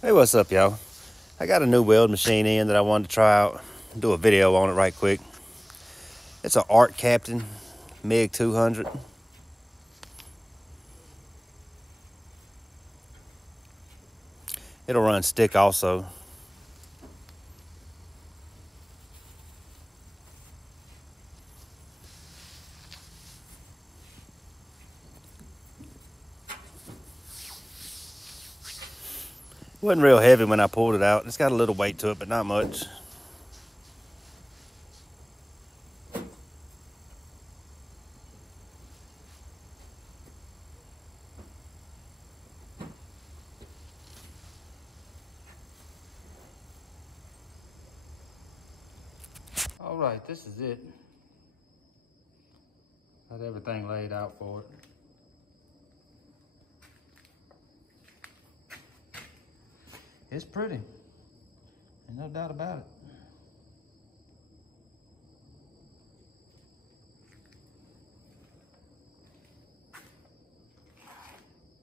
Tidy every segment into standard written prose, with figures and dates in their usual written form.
Hey, what's up, y'all? I got a new weld machine in that I wanted to try out, do a video on it right quick. It's an ARCCAPTAIN MIG 200. It'll run stick also. It wasn't real heavy when I pulled it out. It's got a little weight to it, but not much. All right, this is it. Got everything laid out for it. It's pretty, and no doubt about it.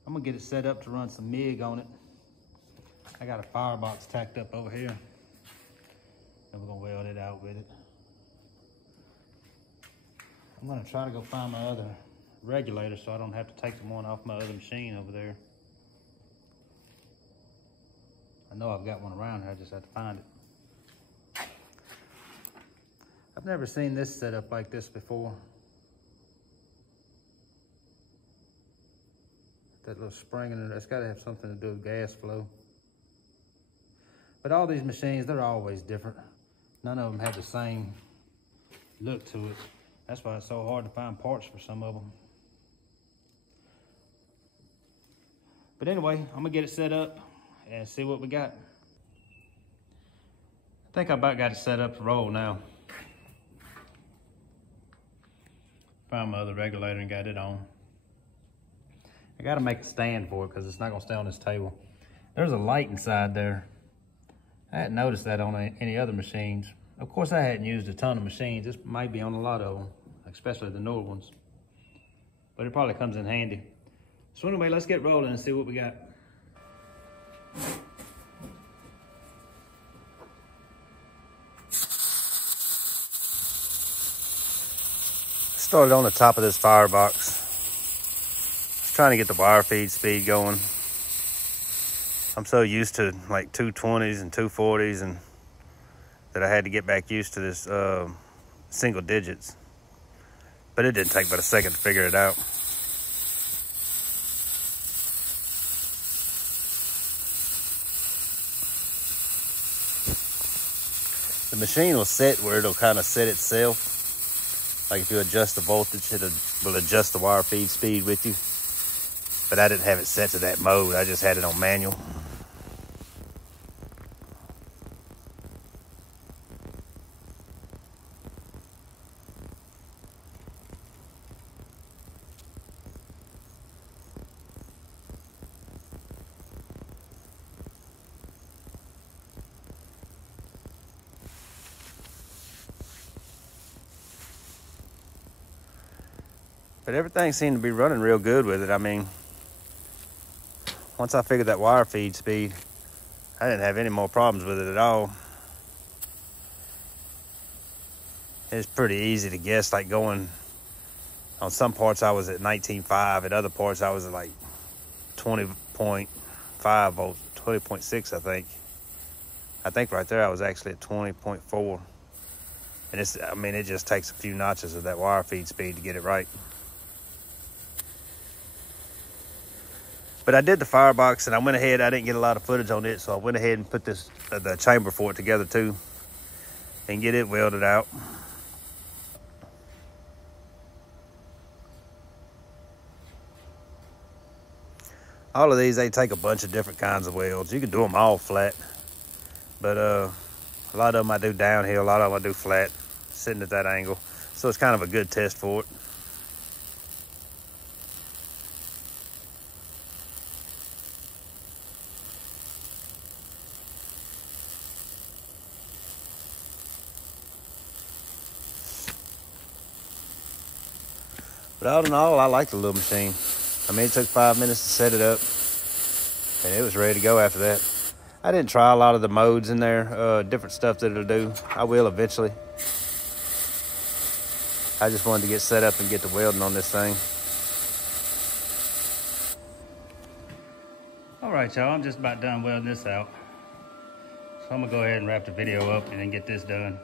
I'm gonna get it set up to run some MIG on it. I got a firebox tacked up over here, and we're gonna weld it out with it. I'm gonna try to go find my other regulator so I don't have to take the one off my other machine over there. I know I've got one around here, I just have to find it. I've never seen this set up like this before. That little spring in it, that's gotta have something to do with gas flow. But all these machines, they're always different. None of them have the same look to it. That's why it's so hard to find parts for some of them. But anyway, I'm gonna get it set up and see what we got. I think I about got it set up to roll now. Found my other regulator and got it on. I gotta make a stand for it because it's not gonna stay on this table. There's a light inside there. I hadn't noticed that on any other machines. Of course, I hadn't used a ton of machines. This might be on a lot of them, especially the newer ones. But it probably comes in handy. So anyway, let's get rolling and see what we got. Started on the top of this firebox. Trying to get the wire feed speed going. I'm so used to like 220s and 240s and that I had to get back used to this single digits. But it didn't take but a second to figure it out. The machine will set where it'll kind of set itself. Like if you adjust the voltage, it will adjust the wire feed speed with you. But I didn't have it set to that mode. I just had it on manual. But everything seemed to be running real good with it. I mean, once I figured that wire feed speed, I didn't have any more problems with it at all. It's pretty easy to guess, like going, on some parts I was at 19.5, at other parts I was at like 20.5 volts, 20.6 I think. I think right there I was actually at 20.4. And it's, I mean, it just takes a few notches of that wire feed speed to get it right. But I did the firebox and I went ahead, I didn't get a lot of footage on it, so I went ahead and put this, the chamber for it together too, and get it welded out. All of these, they take a bunch of different kinds of welds. You can do them all flat, but a lot of them I do downhill, a lot of them I do flat, sitting at that angle. So it's kind of a good test for it. But all in all, I like the little machine. I mean, it took 5 minutes to set it up, and it was ready to go after that. I didn't try a lot of the modes in there, different stuff that it'll do. I will eventually. I just wanted to get set up and get the welding on this thing. All right, y'all, I'm just about done welding this out. So I'm gonna go ahead and wrap the video up and then get this done.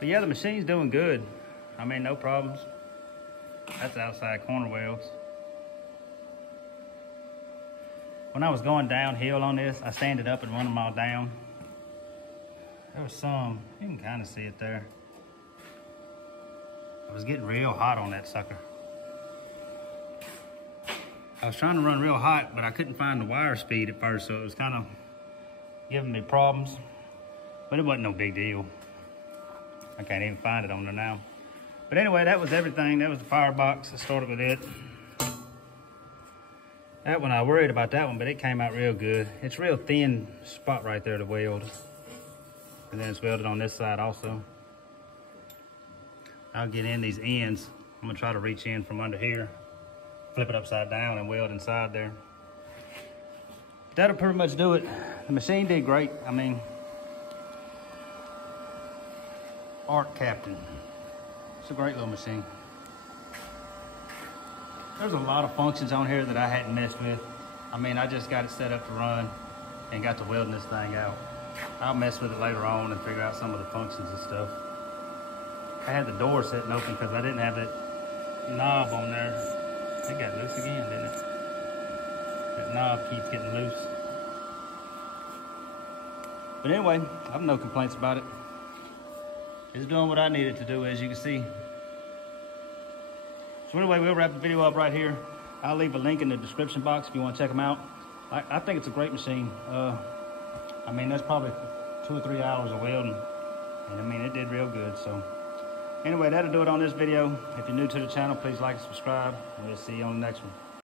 But yeah, the machine's doing good. I mean, no problems. That's outside corner welds. When I was going downhill on this, I sanded up and run them all down. There was some, you can kind of see it there. I was getting real hot on that sucker. I was trying to run real hot, but I couldn't find the wire speed at first, so it was kind of giving me problems. But it wasn't no big deal. I can't even find it on there now. But anyway, that was everything. That was the firebox. I started with it. That one, I worried about that one, but it came out real good. It's real thin spot right there to weld. And then it's welded on this side also. I'll get in these ends. I'm gonna try to reach in from under here, flip it upside down and weld inside there. That'll pretty much do it. The machine did great. I mean, ARCCAPTAIN. It's a great little machine. There's a lot of functions on here that I hadn't messed with. I mean, I just got it set up to run and got to welding this thing out. I'll mess with it later on and figure out some of the functions and stuff. I had the door sitting open because I didn't have that knob on there. It got loose again, didn't it? That knob keeps getting loose. But anyway, I have no complaints about it. It's doing what I needed to do, as you can see. So anyway, we'll wrap the video up right here. I'll leave a link in the description box if you want to check them out. I think it's a great machine. I mean, that's probably 2 or 3 hours of welding. And I mean, it did real good. So anyway, that'll do it on this video. If you're new to the channel, please like and subscribe. And we'll see you on the next one.